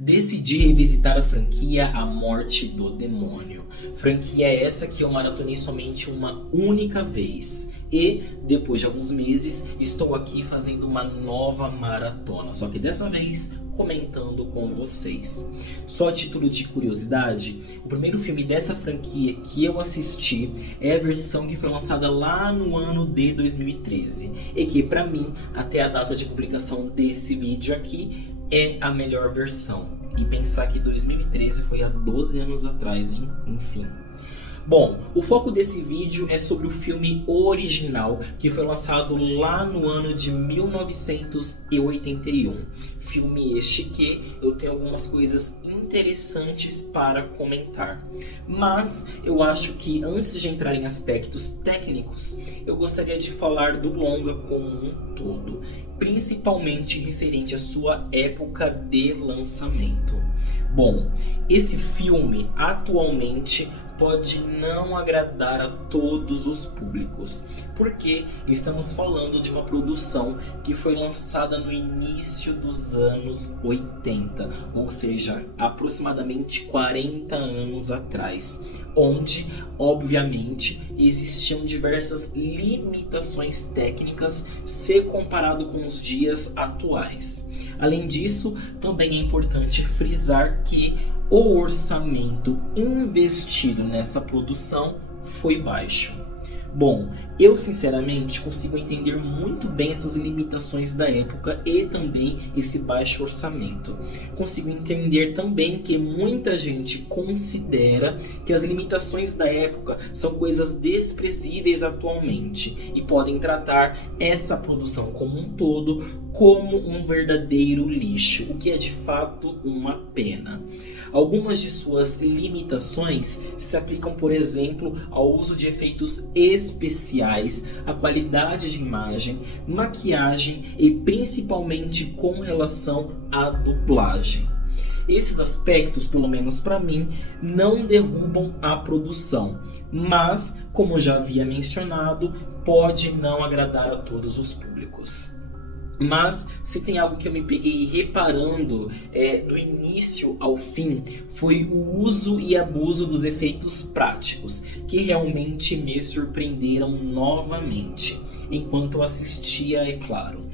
Decidi revisitar a franquia A Morte do Demônio. Franquia essa que eu maratonei somente uma única vez. E, depois de alguns meses, estou aqui fazendo uma nova maratona. Só que dessa vez, comentando com vocês. Só a título de curiosidade, o primeiro filme dessa franquia que eu assisti é a versão que foi lançada lá no ano de 2013. E que, pra mim, até a data de publicação desse vídeo aqui, é a melhor versão. E pensar que 2013 foi há 12 anos atrás, hein? Enfim. Bom, o foco desse vídeo é sobre o filme original, que foi lançado lá no ano de 1981. Filme este que eu tenho algumas coisas interessantes para comentar. Mas eu acho que antes de entrar em aspectos técnicos, eu gostaria de falar do longa como um todo, principalmente referente à sua época de lançamento. Bom, esse filme atualmente pode não agradar a todos os públicos, porque estamos falando de uma produção que foi lançada no início dos anos 80, ou seja, aproximadamente 40 anos atrás, onde, obviamente, existiam diversas limitações técnicas se comparado com os dias atuais. Além disso, também é importante frisar que o orçamento investido nessa produção foi baixo. Bom, eu sinceramente consigo entender muito bem essas limitações da época e também esse baixo orçamento. Consigo entender também que muita gente considera que as limitações da época são coisas desprezíveis atualmente e podem tratar essa produção como um todo como um verdadeiro lixo, o que é de fato uma pena. Algumas de suas limitações se aplicam, por exemplo, ao uso de efeitos especiais, a qualidade de imagem, maquiagem e principalmente com relação à dublagem. Esses aspectos, pelo menos para mim, não derrubam a produção, mas, como já havia mencionado, pode não agradar a todos os públicos. Mas se tem algo que eu me peguei reparando do início ao fim, foi o uso e abuso dos efeitos práticos, que realmente me surpreenderam novamente, enquanto eu assistia, é claro.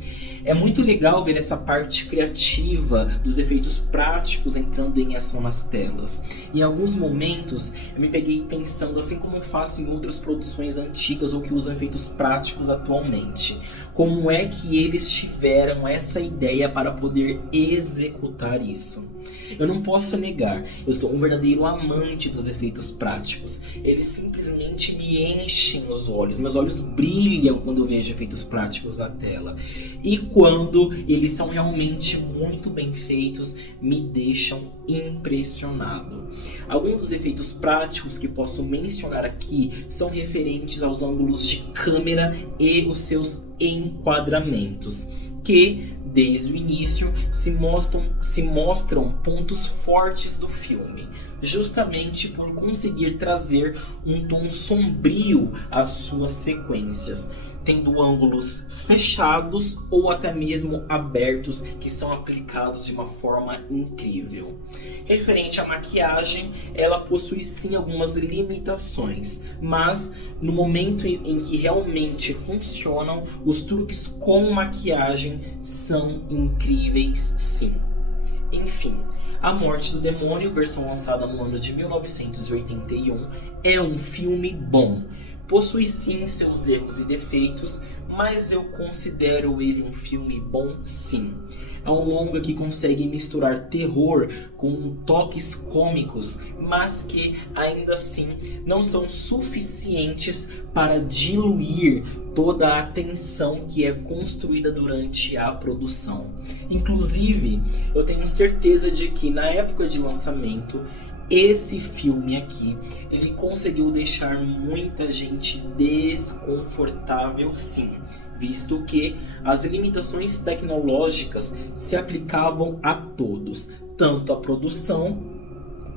É muito legal ver essa parte criativa dos efeitos práticos entrando em ação nas telas. Em alguns momentos eu me peguei pensando, assim como eu faço em outras produções antigas ou que usam efeitos práticos atualmente, como é que eles tiveram essa ideia para poder executar isso? Eu não posso negar, eu sou um verdadeiro amante dos efeitos práticos. Eles simplesmente me enchem os olhos, meus olhos brilham quando eu vejo efeitos práticos na tela. E quando eles são realmente muito bem feitos, me deixam impressionado. Alguns dos efeitos práticos que posso mencionar aqui são referentes aos ângulos de câmera e os seus enquadramentos, que desde o início se mostram pontos fortes do filme, justamente por conseguir trazer um tom sombrio às suas sequências, tendo ângulos fechados ou até mesmo abertos que são aplicados de uma forma incrível. Referente à maquiagem, ela possui sim algumas limitações, mas no momento em que realmente funcionam, os truques com maquiagem são incríveis sim. Enfim, A Morte do Demônio, versão lançada no ano de 1981, é um filme bom. Possui sim seus erros e defeitos, mas eu considero ele um filme bom sim. É um longa que consegue misturar terror com toques cômicos, mas que ainda assim não são suficientes para diluir toda a tensão que é construída durante a produção. Inclusive, eu tenho certeza de que na época de lançamento, esse filme aqui, ele conseguiu deixar muita gente desconfortável sim, visto que as limitações tecnológicas se aplicavam a todos, tanto a produção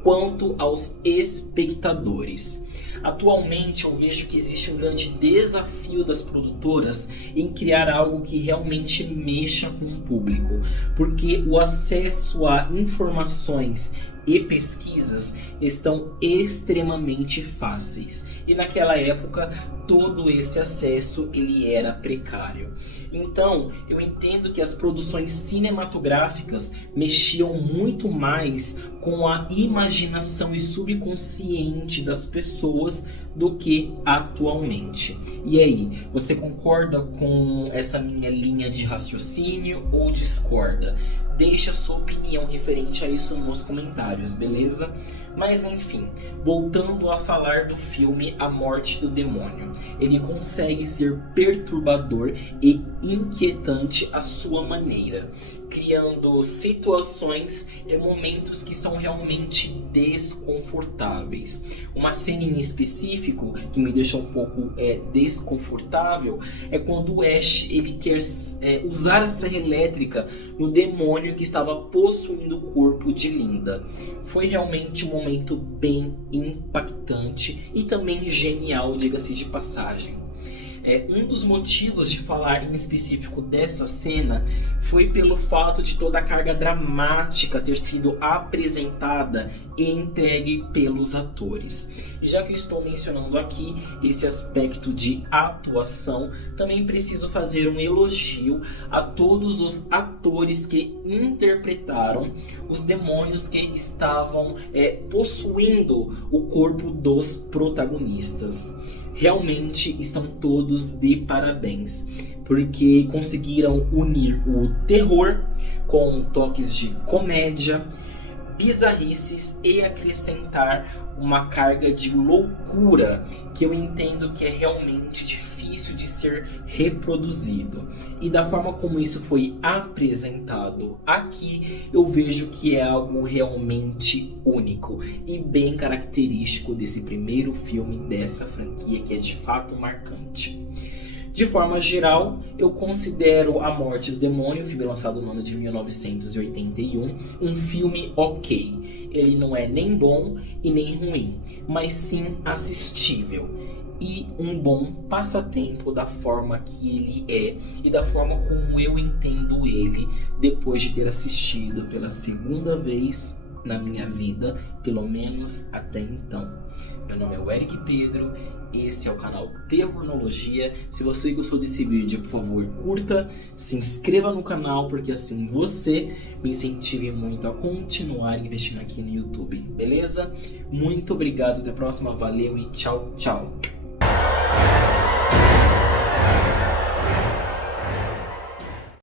quanto aos espectadores. Atualmente eu vejo que existe um grande desafio das produtoras em criar algo que realmente mexa com o público, porque o acesso a informações e pesquisas estão extremamente fáceis. E naquela época todo esse acesso ele era precário. Então eu entendo que as produções cinematográficas mexiam muito mais com a imaginação e subconsciente das pessoas do que atualmente. E aí, você concorda com essa minha linha de raciocínio ou discorda? Deixe a sua opinião referente a isso nos comentários, beleza? Mas enfim, voltando a falar do filme A Morte do Demônio. Ele consegue ser perturbador e inquietante à sua maneira, criando situações e momentos que são realmente desconfortáveis. Uma cena em específico que me deixa um pouco desconfortável é quando o Ash ele quer usar a serra elétrica no demônio que estava possuindo o corpo de Linda. Foi realmente um momento bem impactante e também genial, diga-se de passagem. Um dos motivos de falar em específico dessa cena foi pelo fato de toda a carga dramática ter sido apresentada e entregue pelos atores. E já que eu estou mencionando aqui esse aspecto de atuação, também preciso fazer um elogio a todos os atores que interpretaram os demônios que estavam possuindo o corpo dos protagonistas. Realmente estão todos de parabéns, porque conseguiram unir o terror com toques de comédia, bizarrices e acrescentar uma carga de loucura que eu entendo que é realmente difícil de ser reproduzido. E da forma como isso foi apresentado aqui, eu vejo que é algo realmente único e bem característico desse primeiro filme dessa franquia, que é de fato marcante. De forma geral, eu considero A Morte do Demônio, filme lançado no ano de 1981, um filme ok. Ele não é nem bom e nem ruim, mas sim assistível. E um bom passatempo da forma que ele é e da forma como eu entendo ele depois de ter assistido pela segunda vez na minha vida, pelo menos até então. Meu nome é o Eric Pedro, esse é o canal Terrornologia. Se você gostou desse vídeo, por favor, curta, se inscreva no canal, porque assim você me incentive muito a continuar investindo aqui no YouTube, beleza? Muito obrigado, até a próxima, valeu e tchau, tchau!